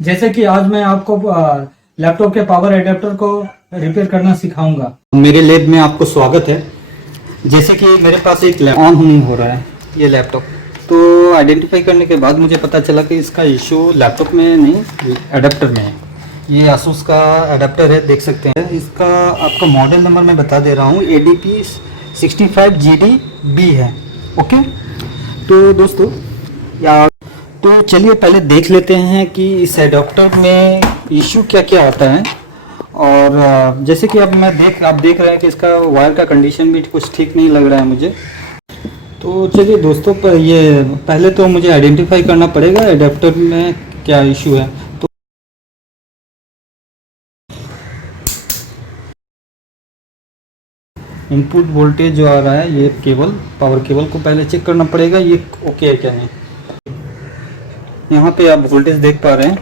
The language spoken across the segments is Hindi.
जैसे कि आज मैं आपको लैपटॉप के पावर एडेप्टर को रिपेयर करना सिखाऊंगा। मेरे लैब में आपको स्वागत है। जैसे कि मेरे पास एक ऑन नहीं हो रहा है ये लैपटॉप, तो आइडेंटिफाई करने के बाद मुझे पता चला कि इसका इशू लैपटॉप में नहीं एडेप्टर में है। ये आसूस का एडेप्टर है, देख सकते हैं। इसका आपका मॉडल नंबर मैं बता दे रहा हूँ, ADP 65GD-B है। ओके, तो दोस्तों तो चलिए पहले देख लेते हैं कि इस एडाप्टर में इशू क्या क्या आता है। और जैसे कि अब आप देख रहे हैं कि इसका वायर का कंडीशन भी कुछ ठीक नहीं लग रहा है मुझे। तो चलिए दोस्तों, पर ये पहले तो मुझे आइडेंटिफाई करना पड़ेगा एडाप्टर में क्या इशू है। तो इनपुट वोल्टेज जो आ रहा है, ये केबल, पावर केबल को पहले चेक करना पड़ेगा ये ओके है क्या नहीं। यहाँ पे आप वोल्टेज देख पा रहे हैं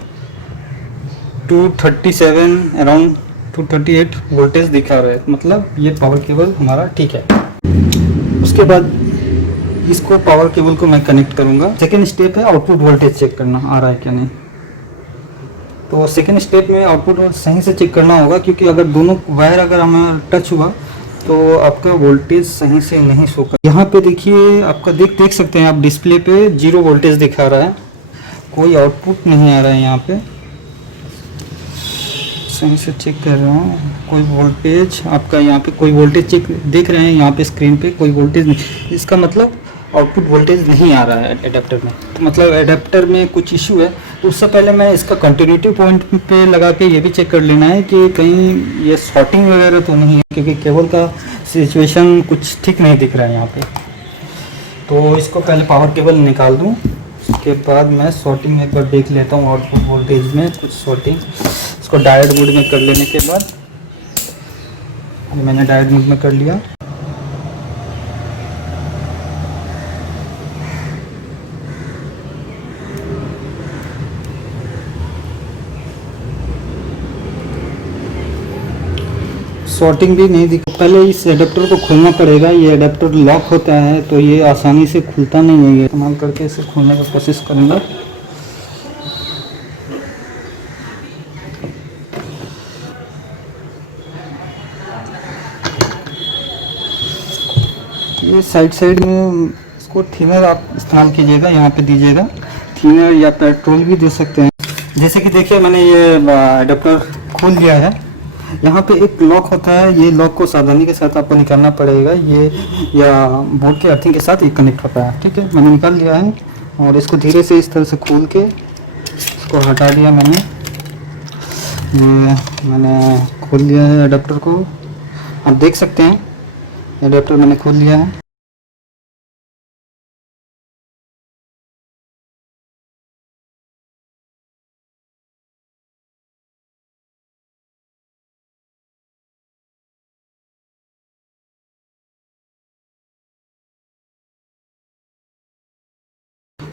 237 अराउंड 238 वोल्टेज दिखा रहा है, मतलब ये पावर केबल हमारा ठीक है। उसके बाद इसको पावर केबल को मैं कनेक्ट करूँगा। सेकेंड स्टेप है आउटपुट वोल्टेज चेक करना आ रहा है क्या नहीं। तो सेकेंड स्टेप में आउटपुट सही से चेक करना होगा, क्योंकि अगर दोनों वायर अगर हमें टच हुआ तो आपका वोल्टेज सही से नहीं शो। यहाँ पे देखिए, आपका देख सकते हैं आप, डिस्प्ले पे 0 वोल्टेज दिखा रहा है, कोई आउटपुट नहीं आ रहा है। यहाँ पे सही से चेक कर रहा हूँ, कोई वोल्टेज आपका यहाँ पे कोई वोल्टेज चेक देख रहे हैं यहाँ पे स्क्रीन पे, कोई वोल्टेज नहीं। इसका मतलब आउटपुट वोल्टेज नहीं आ रहा है एडेप्टर में, तो मतलब एडेप्टर में कुछ इशू है। तो उससे पहले मैं इसका कंटिन्यूटी पॉइंट पे लगा के ये भी चेक कर लेना है कि कहीं ये शॉर्टिंग वगैरह तो नहीं है, क्योंकि केबल का सिचुएशन कुछ ठीक नहीं दिख रहा है यहाँ पे। तो इसको पहले पावर केबल निकाल दूँ, उसके बाद मैं शॉर्टिंग एक बार देख लेता हूँ आउटपुट वोल्टेज में कुछ शॉर्टिंग। इसको डायोड मोड में कर लेने के बाद, मैंने डायोड मोड में कर लिया। शॉर्टिंग भी नहीं दिख। पहले इस एडेप्टर को खोलना पड़ेगा। ये एडेप्टर लॉक होता है तो ये आसानी से खुलता नहीं है। ये इस्तेमाल करके इसे खोलने की कोशिश करूँगा। ये साइड में इसको थिनर आप इस्तेमाल कीजिएगा, यहाँ पे दीजिएगा थिनर, या पेट्रोल भी दे सकते हैं। जैसे कि देखिए, मैंने ये एडेप्टर खोल लिया है। यहाँ पे एक लॉक होता है, ये लॉक को सावधानी के साथ आपको निकालना पड़ेगा। ये या बोर्ड के अर्थिंग के साथ ये कनेक्ट होता है। ठीक है, मैंने निकाल लिया है और इसको धीरे से इस तरह से खोल के इसको हटा दिया मैंने। ये मैंने खोल लिया है एडेप्टर को, आप देख सकते हैं एडेप्टर मैंने खोल लिया है।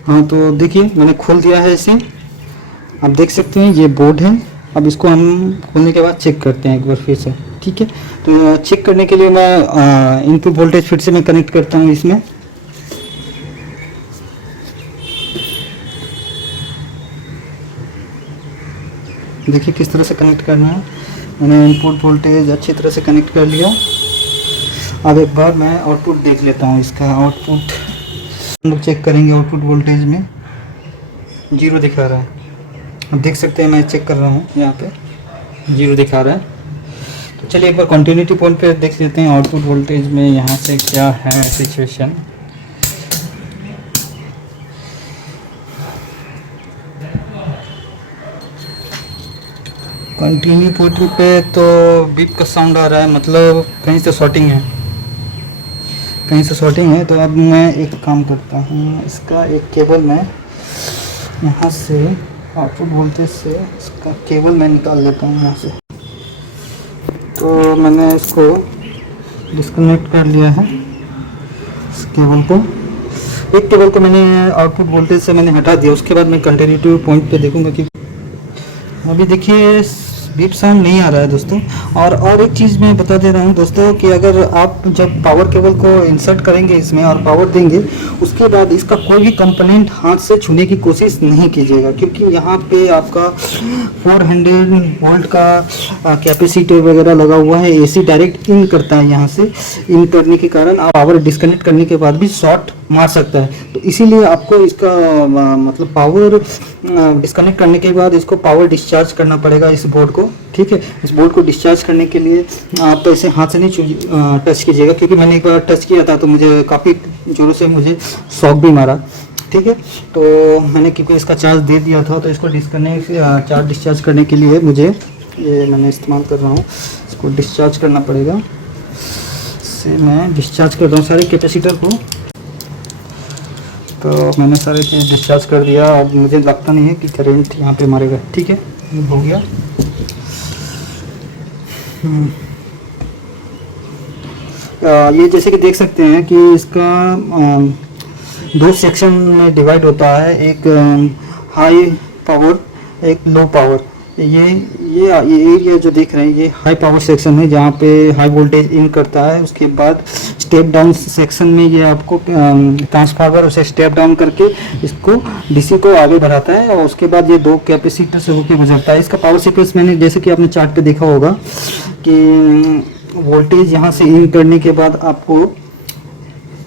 हाँ, तो देखिए मैंने खोल दिया है इसे, आप देख सकते हैं ये बोर्ड है। अब इसको हम खोलने के बाद चेक करते हैं एक बार फिर से। ठीक है, तो चेक करने के लिए मैं इनपुट वोल्टेज फिर से मैं कनेक्ट करता हूँ इसमें। देखिए किस तरह से कनेक्ट करना है। मैंने इनपुट वोल्टेज अच्छी तरह से कनेक्ट कर लिया। अब एक बार मैं आउटपुट देख लेता हूँ इसका। आउटपुट हम लोग चेक करेंगे। आउटपुट वोल्टेज में 0 दिखा रहा है, आप देख सकते हैं। मैं चेक कर रहा हूँ, यहाँ पे 0 दिखा रहा है। तो चलिए एक बार कंटिन्यूटी पॉइंट पे देख लेते हैं आउटपुट वोल्टेज में यहाँ से क्या है सिचुएशन। कंटिन्यू पॉइंट पे तो बीप का साउंड आ रहा है, मतलब कहीं से शॉर्टिंग है, कहीं से शॉर्टिंग है। तो अब मैं एक काम करता हूँ, इसका एक केबल मैं यहाँ से आउटपुट वोल्टेज से इसका केबल मैं निकाल लेता हूँ यहाँ से। तो मैंने इसको डिस्कनेक्ट कर लिया है इस केबल को। एक केबल को मैंने आउटपुट वोल्टेज से मैंने हटा दिया। उसके बाद मैं कंटिन्यूटी पॉइंट पे देखूँगा कि अभी देखिए बीप साउंड नहीं आ रहा है दोस्तों। और एक चीज़ मैं बता दे रहा हूँ दोस्तों कि अगर आप जब पावर केबल को इंसर्ट करेंगे इसमें और पावर देंगे, उसके बाद इसका कोई भी कंपोनेंट हाथ से छूने की कोशिश नहीं कीजिएगा, क्योंकि यहाँ पे आपका 400 वोल्ट का कैपेसिटर वगैरह लगा हुआ है। एसी डायरेक्ट इन करता है, यहाँ से इन करने के कारण आप पावर डिस्कनेक्ट करने के बाद भी शॉर्ट मार सकता है। तो इसीलिए आपको इसका मतलब पावर डिस्कनेक्ट करने के बाद इसको पावर डिस्चार्ज करना पड़ेगा इस बोर्ड को, ठीक है। इस बोर्ड को डिस्चार्ज करने के लिए आप ऐसे हाथ से नहीं टच कीजिएगा, क्योंकि मैंने एक बार टच किया था तो मुझे काफ़ी ज़ोरों से मुझे शॉक भी मारा, ठीक है। तो मैंने क्योंकि इसका चार्ज दे दिया था, तो इसको डिस्कनेक्ट चार्ज डिस्चार्ज करने के लिए मुझे ये मैंने इस्तेमाल कर रहा हूँ, इसको डिस्चार्ज करना पड़ेगा। इससे मैं डिस्चार्ज कर रहा हूँ सारे कैपेसिटर को। तो मैंने सारे चीज़ डिस्चार्ज कर दिया। अब मुझे लगता नहीं है कि करंट यहाँ पे मारेगा, ठीक है, हो गया। ये जैसे कि देख सकते हैं कि इसका दो सेक्शन में डिवाइड होता है, एक हाई पावर, एक लो पावर। ये एरिया जो देख रहे हैं ये हाई पावर सेक्शन है, जहाँ पे हाई वोल्टेज इन करता है। उसके बाद स्टेप डाउन सेक्शन में ये आपको ट्रांसफार्मर उसे स्टेप डाउन करके इसको डीसी को आगे बढ़ाता है, और उसके बाद ये दो कैपेसिटर से होकर गुजरता है। इसका पावर सीक्वेंस मैंने जैसे कि आपने चार्ट पे देखा होगा कि वोल्टेज यहाँ से इन करने के बाद आपको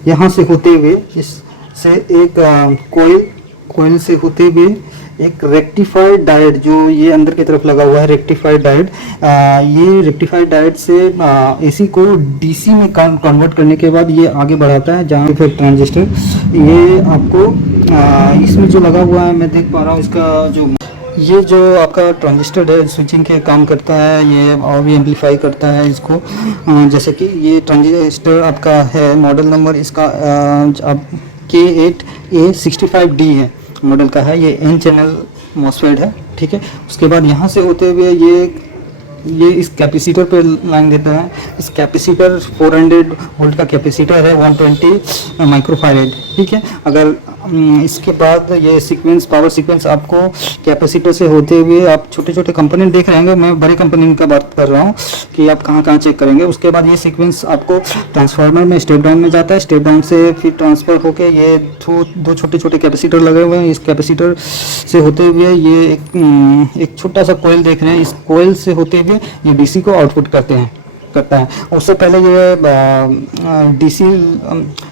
यहाँ से होते हुए इससे एक कोयल से होते हुए एक रेक्टिफाइड डायोड जो ये अंदर की तरफ लगा हुआ है, रेक्टिफाइड डायोड। ये रेक्टिफाइड डायोड से एसी को डीसी में कन्वर्ट करने के बाद ये आगे बढ़ाता है, जहाँ फिर ट्रांजिस्टर ये आपको इसमें जो लगा हुआ है मैं देख पा रहा हूँ, इसका जो आपका ट्रांजिस्टर है स्विचिंग के काम करता है, ये और भी एम्पलीफाई करता है इसको। जैसे कि ये ट्रांजिस्टर आपका है, मॉडल नंबर इसका अब K8A65D है, मॉडल का है। ये N चैनल मॉसफेट है, ठीक है। उसके बाद यहाँ से होते हुए ये इस कैपेसिटर पे लाइन देता है। इस कैपेसिटर 400 वोल्ट का कैपेसिटर है, 120 माइक्रोफैराड, ठीक है। अगर इसके बाद ये सीक्वेंस पावर सीक्वेंस आपको कैपेसिटर से होते हुए आप छोटे छोटे कंपोनेंट देख रहे हैं, मैं बड़े कंपोनेंट का बात कर रहा हूँ कि आप कहाँ कहाँ चेक करेंगे। उसके बाद ये सीक्वेंस आपको ट्रांसफार्मर में स्टेप डाउन में जाता है, स्टेप डाउन से फिर ट्रांसफर होके ये दो छोटे छोटे कैपेसिटर लगे हुए हैं। इस कैपेसिटर से होते हुए ये एक छोटा सा कोयल देख रहे हैं, इस कोयल से होते हुए ये डीसी को आउटपुट करता है। उससे पहले ये डीसी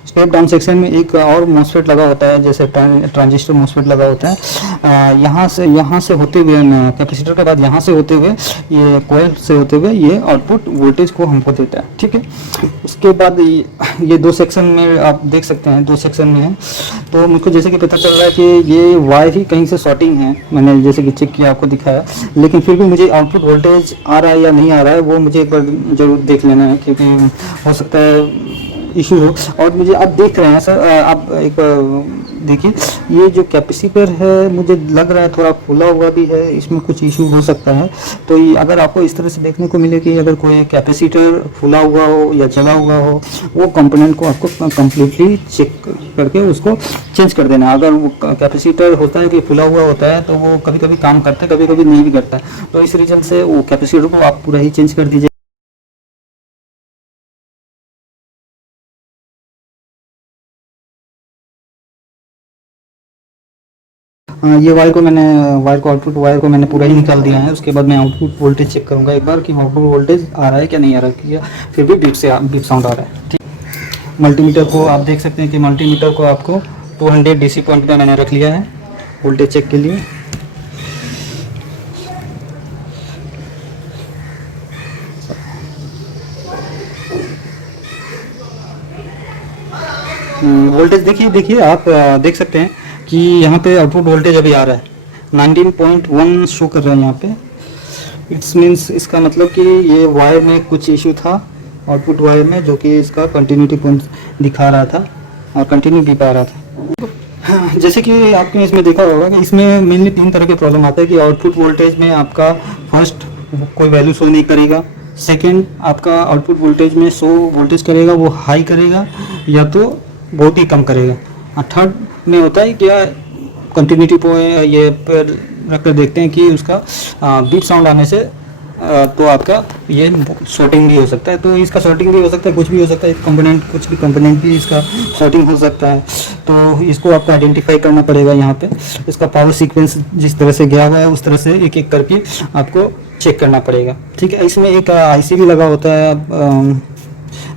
स्टेप डाउन सेक्शन में एक और मॉसफेट लगा होता है, जैसे ट्रांजिस्टर मॉसफेट लगा होता है। यहाँ से होते हुए कैपेसिटर के बाद यहाँ से होते हुए ये कोयल से होते हुए ये आउटपुट वोल्टेज को हमको देता है, ठीक है। उसके बाद ये दो सेक्शन में आप देख सकते हैं, दो सेक्शन में है। तो मुझको जैसे कि पता चल रहा है कि ये वायर ही कहीं से शॉर्टिंग है, मैंने जैसे कि चेक किया आपको दिखाया, लेकिन फिर भी मुझे आउटपुट वोल्टेज आ रहा है या नहीं आ रहा है वो मुझे एक बार जरूर देख लेना है, क्योंकि हो सकता है इशू हो। और मुझे आप देख रहे हैं सर, आप एक देखिए ये जो कैपेसिटर है मुझे लग रहा है थोड़ा फूला हुआ भी है, इसमें कुछ इशू हो सकता है। तो अगर आपको इस तरह से देखने को मिले कि अगर कोई कैपेसिटर फूला हुआ हो या जला हुआ हो, वो कंपोनेंट को आपको कम्प्लीटली चेक करके उसको चेंज कर देना। अगर वो कैपेसिटर होता है कि फूला हुआ होता है तो वो कभी कभी काम करता है, कभी कभी नहीं भी करता है। तो इस रीजन से वो कैपेसिटर को आप पूरा ही चेंज कर दीजिए। ये आउटपुट वायर को मैंने पूरा ही निकाल दिया है। उसके बाद मैं आउटपुट वोल्टेज चेक करूंगा एक बार कि आउटपुट वोल्टेज आ रहा है क्या नहीं आ रहा है, कि फिर भी बीप साउंड आ रहा है, ठीक। मल्टीमीटर को आप देख सकते हैं कि मल्टीमीटर को आपको 200 डीसी पॉइंट पे मैंने रख लिया है वोल्टेज चेक के लिए। वोल्टेज देखिए आप देख सकते हैं कि यहाँ पे आउटपुट वोल्टेज अभी आ रहा है 19.1 शो कर रहा है यहाँ पे। इट्स मीन्स इसका मतलब कि ये वायर में कुछ इशू था आउटपुट वायर में, जो कि इसका कंटिन्यूटी पॉइंट दिखा रहा था और कंटिन्यू भी पा रहा था। हाँ, जैसे कि आपने इसमें देखा होगा कि इसमें मेनली 3 तरह के प्रॉब्लम आता है कि आउटपुट वोल्टेज में आपका फर्स्ट कोई वैल्यू शो नहीं करेगा, सेकेंड आपका आउटपुट वोल्टेज में शो वोल्टेज करेगा वो हाई करेगा या तो बहुत ही कम करेगा, और थर्ड में होता है क्या कंटिन्यूटी पॉइंट ये पर रख कर देखते हैं कि उसका बीप साउंड आने से तो आपका ये शॉर्टिंग भी हो सकता है। तो इसका शॉर्टिंग भी हो सकता है, कुछ भी हो सकता है, कंपोनेंट कुछ भी कंपोनेंट भी इसका शॉर्टिंग हो सकता है। तो इसको आपको आइडेंटिफाई करना पड़ेगा। यहाँ पे इसका पावर सीक्वेंस जिस तरह से गया हुआ है उस तरह से एक एक करके आपको चेक करना पड़ेगा, ठीक है। इसमें एक आईसी भी लगा होता है, अब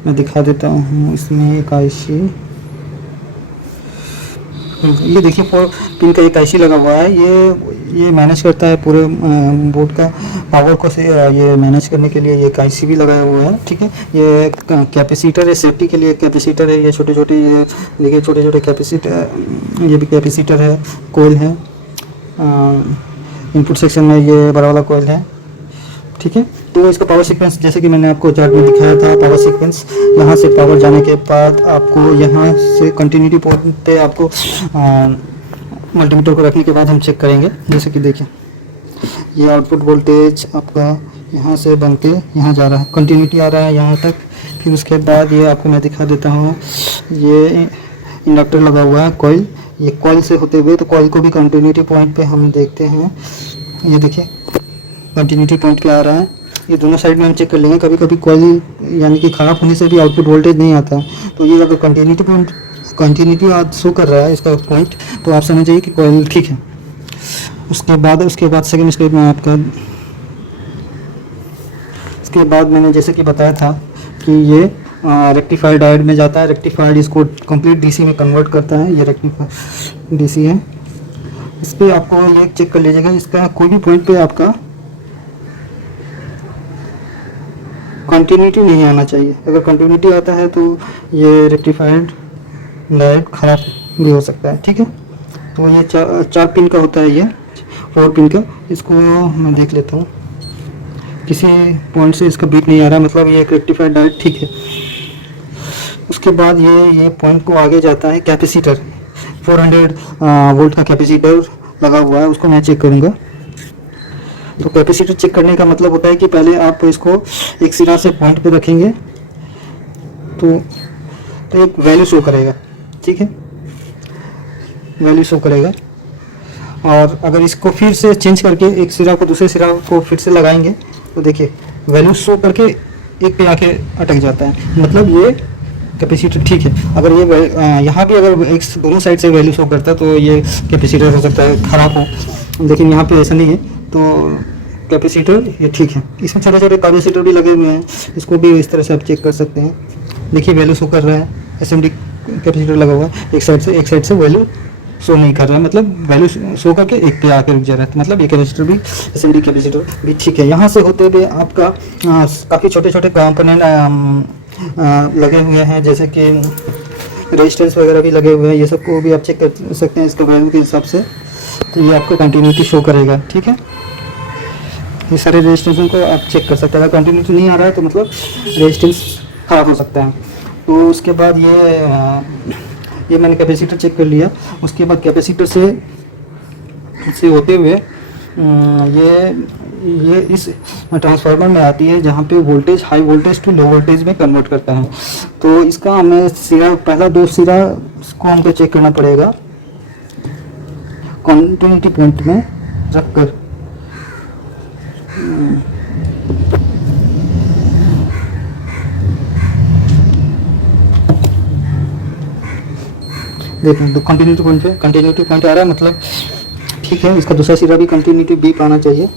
मैं दिखा देता हूँ। इसमें एक आईसी, ये देखिए 4 पिन का एक आईसी लगा हुआ है। ये मैनेज करता है पूरे बोर्ड का पावर को से ये मैनेज करने के लिए ये एक आईसी भी लगाया हुआ है, ठीक है। ये कैपेसिटर है, सेफ्टी के लिए कैपेसिटर है। ये छोटे छोटे, ये देखिए छोटे छोटे कैपेसिटर, ये भी कैपेसिटर है, कोयल है। इनपुट सेक्शन में ये बड़ा वाला कोयल है, ठीक है। तो इसका पावर सीक्वेंस जैसे कि मैंने आपको चार्ट में दिखाया था, पावर सीक्वेंस यहाँ से पावर जाने के बाद आपको यहाँ से कंटिन्यूटी पॉइंट पे आपको मल्टीमीटर को रखने के बाद हम चेक करेंगे। जैसे कि देखिए ये आउटपुट वोल्टेज आपका यहाँ से बन के यहाँ जा रहा है, कंटिन्यूटी आ रहा है यहाँ तक। फिर उसके बाद ये आपको मैं दिखा देता हूँ, ये इंडक्टर लगा हुआ है कॉइल, ये कॉइल से होते हुए, तो कॉइल को भी कंटिन्यूटी पॉइंट पे हम देखते हैं। ये देखिए कंटिन्यूटी पॉइंट पे आ रहा है। ये दोनों साइड में हम चेक कर लेंगे। कभी कभी कॉइल यानी कि ख़राब होने से भी आउटपुट वोल्टेज नहीं आता, तो ये अगर कंटिन्यूटी आज शो कर रहा है इसका पॉइंट, तो आप समझ जाइए कि कॉइल ठीक है। उसके बाद सेकंड स्टेप में आपका, इसके बाद मैंने जैसे कि बताया था कि ये रेक्टिफायर डायोड में जाता है। रेक्टिफायर इसको कंप्लीट डीसी में कन्वर्ट करता है। ये रेक्टिफायर डीसी है। इस पर आपको ये चेक कर लीजिएगा, इसका कोई भी पॉइंट पे आपका कंटिन्यूटी नहीं आना चाहिए। अगर कंटिन्यूटी आता है तो ये रेक्टिफाइड डायोड खराब भी हो सकता है, ठीक है। तो ये चार पिन का होता है, ये 4 पिन का। इसको मैं देख लेता हूँ, किसी पॉइंट से इसका बीट नहीं आ रहा, मतलब ये एक रेक्टिफाइड डायोड ठीक है। उसके बाद ये पॉइंट को आगे जाता है कैपेसिटर, 400 वोल्ट का कैपेसिटर लगा हुआ है, उसको मैं चेक करूँगा। तो कैपेसिटर चेक करने का मतलब होता है कि पहले आप इसको एक सिरा से पॉइंट पे रखेंगे तो एक वैल्यू शो करेगा, ठीक है, वैल्यू शो करेगा। और अगर इसको फिर से चेंज करके एक सिरा को दूसरे सिरा को फिर से लगाएंगे तो देखिए वैल्यू शो करके एक पे आके अटक जाता है, मतलब ये कैपेसिटर ठीक है। अगर ये यहाँ भी अगर एक दोनों साइड से वैल्यू शो करता है तो ये कैपेसिटर हो सकता है ख़राब हो, लेकिन यहाँ पे ऐसा नहीं है, तो कैपेसिटर ये ठीक है। इसमें छोटे छोटे कैपेसिटर भी लगे हुए हैं, इसको भी इस तरह से आप चेक कर सकते हैं। देखिए वैल्यू शो कर रहा है, एसएमडी कैपेसिटर लगा हुआ है, एक साइड से वैल्यू शो नहीं कर रहा है, मतलब वैल्यू शो करके एक पे आकर रुक जा रहा है, मतलब ये कैपेसिटर भी एसएमडी कैपेसिटर भी ठीक है। यहाँ से होते हुए आपका काफ़ी छोटे छोटे कंपोनेंट लगे हुए हैं, जैसे कि रेजिस्टेंस वगैरह भी लगे हुए हैं, ये सब को भी आप चेक कर सकते हैं इसका वैल्यू के हिसाब से। तो ये आपको कंटिन्यूटी शो करेगा, ठीक है। ये सारे रेजिस्टेंस को आप चेक कर सकते हैं। अगर कंटिन्यूटी नहीं आ रहा है तो मतलब रेजिस्टेंस खराब हो सकता है। तो उसके बाद ये मैंने कैपेसिटर चेक कर लिया। उसके बाद कैपेसिटर से होते हुए ये इस ट्रांसफार्मर में आती है, जहाँ पे voltage high voltage to low voltage में कन्वर्ट करता है। तो इसका हमें सिरा, पहला 2 सिरा को हमको चेक करना पड़ेगा कंटिन्यूटी पॉइंट में रखकर। देखें तो कंटिन्यूटी पॉइंट आ रहा है, मतलब ठीक है। इसका दूसरा सिरा भी कंटिन्यूटी बीप आना चाहिए,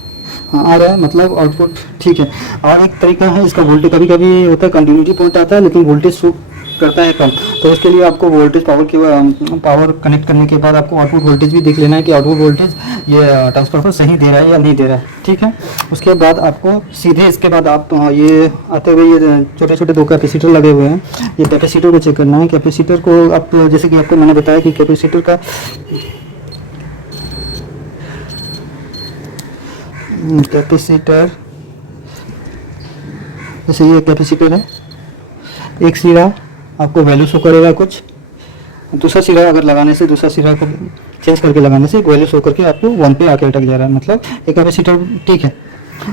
हाँ आ रहा है, मतलब आउटपुट ठीक है। और एक तरीका है इसका वोल्टेज, कभी कभी होता है कंटिन्यूटी पॉइंट आता है लेकिन वोल्टेज शो करता है कम, तो इसके लिए आपको वोल्टेज पावर कनेक्ट करने के बाद आपको आउटपुट वोल्टेज भी देख लेना है कि आउटपुट वोल्टेज ये ट्रांसफार्मर सही दे रहा है या नहीं दे रहा है, ठीक है। उसके बाद आपको सीधे इसके बाद आप ये आते हुए ये छोटे छोटे 2 कैपेसिटर लगे हुए हैं, ये कैपेसिटर को चेक करना है। कैपेसिटर को आप जैसे कि आपको मैंने बताया कि कैपेसिटर का जैसे ये कैपेसिटर है, एक सिरा आपको वैल्यू शो करेगा कुछ, दूसरा सिरा अगर लगाने से, दूसरा सिरा को चेंज करके लगाने से एक वैल्यू शो करके आपको 1 पे आके अटक जा रहा है, मतलब एक कैपेसिटर ठीक है।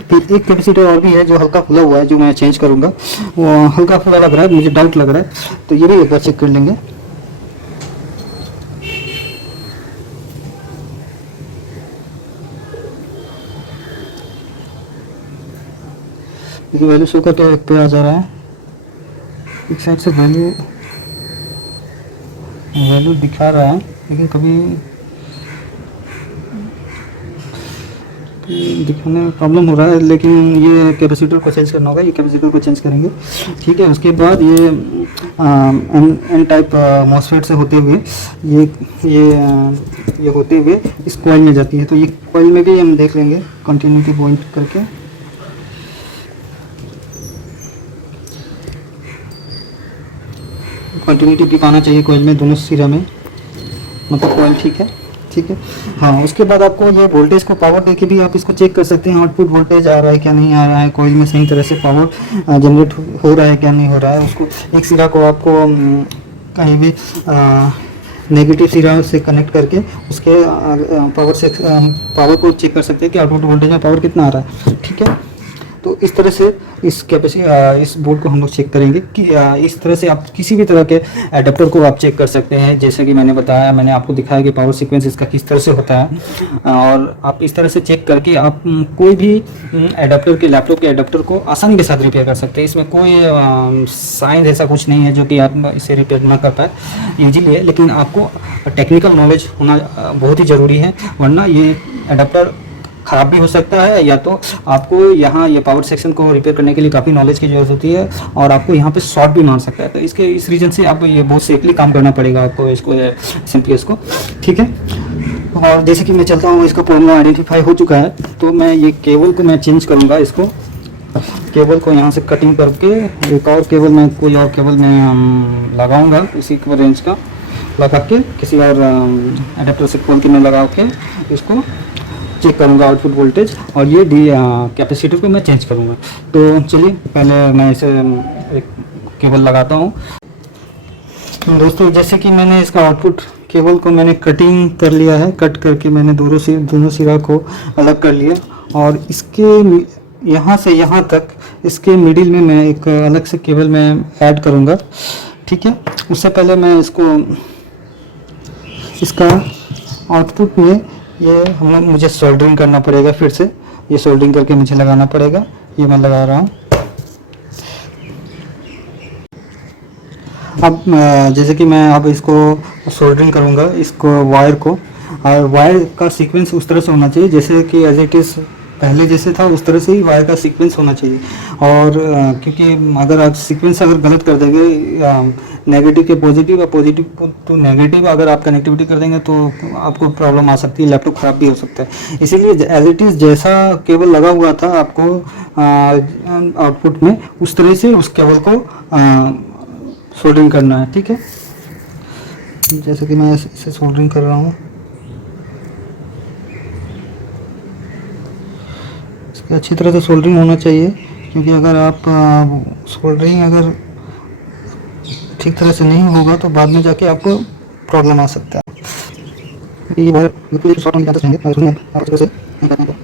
फिर एक कैपेसिटर और भी है जो हल्का खुला हुआ है, जो मैं चेंज करूँगा, वो हल्का खुला लग रहा है, मुझे डाउट लग रहा है, तो ये भी एक बार चेक कर लेंगे। क्योंकि वैल्यू शो का तो एक पे आ जा रहा है, एक साइड से वैल्यू दिखा रहा है, लेकिन कभी दिखाने में प्रॉब्लम हो रहा है। लेकिन ये कैपेसिटर को चेंज करना होगा, ये कैपेसिटर को चेंज करेंगे, ठीक है। उसके बाद ये एन टाइप मॉसफेट से होते हुए ये होते हुए इस कॉइल में जाती है, तो ये कॉइल में भी हम देख लेंगे कंटिन्यूटी पॉइंट करके। कंटिन्यूटी दिखाना चाहिए कॉइल में, दोनों सिरा में, मतलब कॉइल ठीक है, ठीक है। हाँ, उसके बाद आपको ये वोल्टेज को पावर देके भी आप इसको चेक कर सकते हैं, आउटपुट वोल्टेज आ रहा है क्या नहीं आ रहा है, कॉइल में सही तरह से पावर जनरेट हो रहा है क्या नहीं हो रहा है। उसको एक सिरा को आपको कहीं भी नेगेटिव सिरा से कनेक्ट करके उसके पावर को चेक कर सकते हैं कि आउटपुट वोल्टेज में पावर कितना आ रहा है, ठीक है। तो इस तरह से इस बोर्ड को हम लोग चेक करेंगे कि इस तरह से आप किसी भी तरह के एडाप्टर को आप चेक कर सकते हैं। जैसे कि मैंने बताया, मैंने आपको दिखाया कि पावर सीक्वेंस इसका किस तरह से होता है, और आप इस तरह से चेक करके आप कोई भी एडाप्टर के लैपटॉप के एडाप्टर को आसानी के साथ रिपेयर कर सकते हैं। इसमें कोई साइंस ऐसा कुछ नहीं है जो कि आप इसे रिपेयर ना कर पाए, ईजिली है। लेकिन आपको टेक्निकल नॉलेज होना बहुत ही ज़रूरी है, वरना ये एडाप्टर ख़राब भी हो सकता है, या तो आपको यहाँ ये पावर सेक्शन को रिपेयर करने के लिए काफ़ी नॉलेज की ज़रूरत होती है, और आपको यहाँ पे शॉर्ट भी मार सकता है। तो इस रीज़न से आप ये बहुत सेफली काम करना पड़ेगा आपको, इसको सिंपली इसको, ठीक है। और जैसे कि मैं चलता हूँ, इसका प्रॉब्लम आइडेंटिफाई हो चुका है, तो मैं ये केबल को मैं चेंज करूँगा। इसको केबल को यहाँ से कटिंग करके एक और केबल में, कोई और केबल में लगाऊँगा, इसी रेंज का लगा के किसी और एडाप्टर से खोल के मैं लगा के इसको चेक करूंगा आउटपुट वोल्टेज, और ये कैपेसिटर को मैं चेंज करूंगा। तो चलिए पहले मैं इसे एक केबल लगाता हूँ। दोस्तों, जैसे कि मैंने इसका आउटपुट केबल को मैंने कटिंग कर लिया है, कट करके मैंने दोनों सिरा को अलग कर लिया, और इसके यहाँ से यहाँ तक इसके मिडिल में मैं एक अलग से केबल में ऐड करूँगा, ठीक है। उससे पहले मैं इसका आउटपुट में मुझे सोल्डरिंग करना पड़ेगा। फिर से ये सोल्डरिंग करके मुझे लगाना पड़ेगा। ये मैं लगा रहा हूँ। अब जैसे कि मैं अब इसको सोल्डरिंग करूँगा, इसको वायर को, और वायर का सीक्वेंस उस तरह से होना चाहिए जैसे कि एज इट इज़ पहले जैसे था उस तरह से ही वायर का सीक्वेंस होना चाहिए। और क्योंकि अगर आप सीक्वेंस अगर गलत कर देंगे, नेगेटिव के पॉजिटिव या पॉजिटिव टू नेगेटिव अगर आप कनेक्टिविटी कर देंगे तो आपको प्रॉब्लम आ सकती है, लैपटॉप ख़राब भी हो सकता है। इसीलिए एज इट इज़ जैसा केबल लगा हुआ था आपको आउटपुट में, उस तरह से उस केबल को सोल्डरिंग करना है, ठीक है। जैसे कि मैं इसे सोल्डरिंग कर रहा हूँ, अच्छी तरह से सोल्डरिंग होना चाहिए, क्योंकि अगर आप सोल्डरिंग अगर ठीक तरह से नहीं होगा तो बाद में जाके आपको प्रॉब्लम आ सकता है। ये बहुत शॉर्ट होने जाते हैं।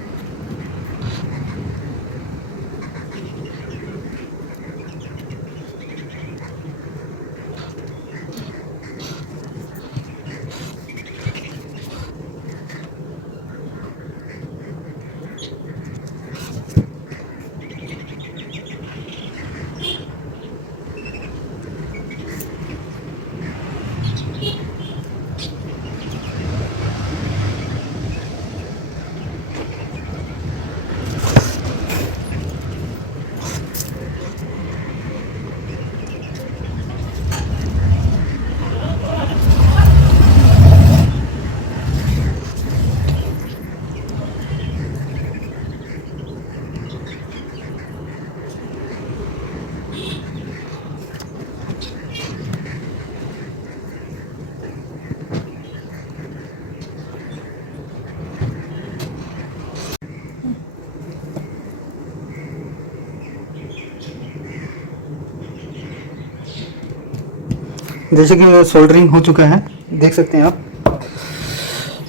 जैसे कि सोल्डरिंग हो चुका है, देख सकते हैं आप।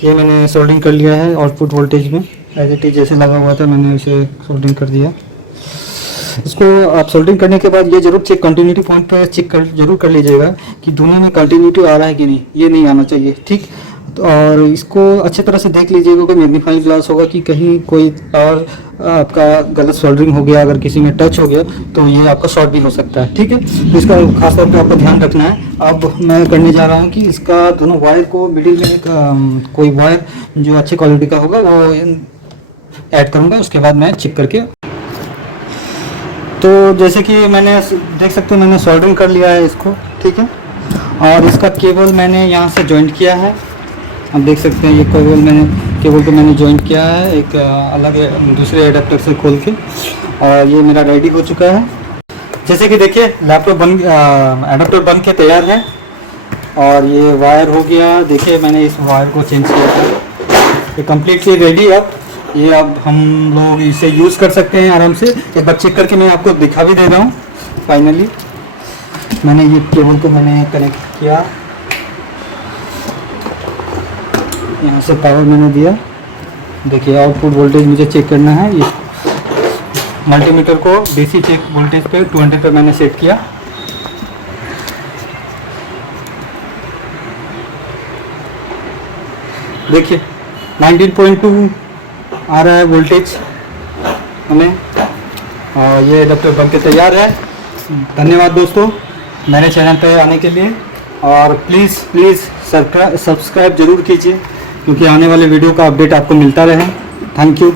ये मैंने सोल्डरिंग कर लिया है आउटपुट वोल्टेज में, एज इट इज जैसे लगा हुआ था मैंने इसे सोल्डरिंग कर दिया। इसको आप सोल्डरिंग करने के बाद ये जरूर कंटिन्यूटी पॉइंट पर जरूर कर लीजिएगा कि दोनों में कंटिन्यूटी आ रहा है कि नहीं, ये नहीं आना चाहिए, ठीक। और इसको अच्छे तरह से देख लीजिएगा, कोई मैग्नीफाइंग ग्लास होगा कि कहीं कोई और आपका गलत सोल्डरिंग हो गया, अगर किसी में टच हो गया तो ये आपका शॉर्ट भी हो सकता है। ठीक है, तो इसका खास तौर पे आपको ध्यान रखना है। अब मैं करने जा रहा हूँ कि इसका दोनों वायर को मिडिल में एक कोई वायर जो अच्छी क्वालिटी का होगा वो ऐड करूँगा, उसके बाद मैं चेक करके। तो जैसे कि मैंने देख सकते हो मैंने सोल्डरिंग कर लिया है इसको। ठीक है, और इसका केबल मैंने यहाँ से जॉइंट किया है। आप देख सकते हैं ये केबल को मैंने जॉइंट किया है एक अलग दूसरे एडाप्टर से खोल के, और ये मेरा रेडी हो चुका है। जैसे कि देखिए लैपटॉप एडाप्टर बन के तैयार है, और ये वायर हो गया। देखिए मैंने इस वायर को चेंज किया है, ये कम्प्लीटली रेडी। अब ये अब हम लोग इसे यूज़ कर सकते हैं आराम से। एक बार चेक करके मैं आपको दिखा भी दे रहा हूँ। फाइनली मैंने ये केबल को मैंने कनेक्ट किया, यहाँ से पावर मैंने दिया। देखिए आउटपुट वोल्टेज मुझे चेक करना है। ये मल्टीमीटर को डीसी चेक वोल्टेज पे 200 पे मैंने सेट किया। देखिए 19.2 आ रहा है वोल्टेज हमें, और ये एडाप्टर बन के तैयार है। धन्यवाद दोस्तों मेरे चैनल पे आने के लिए, और प्लीज़ सब्सक्राइब ज़रूर कीजिए, क्योंकि आने वाले वीडियो का अपडेट आपको मिलता रहे। Thank you.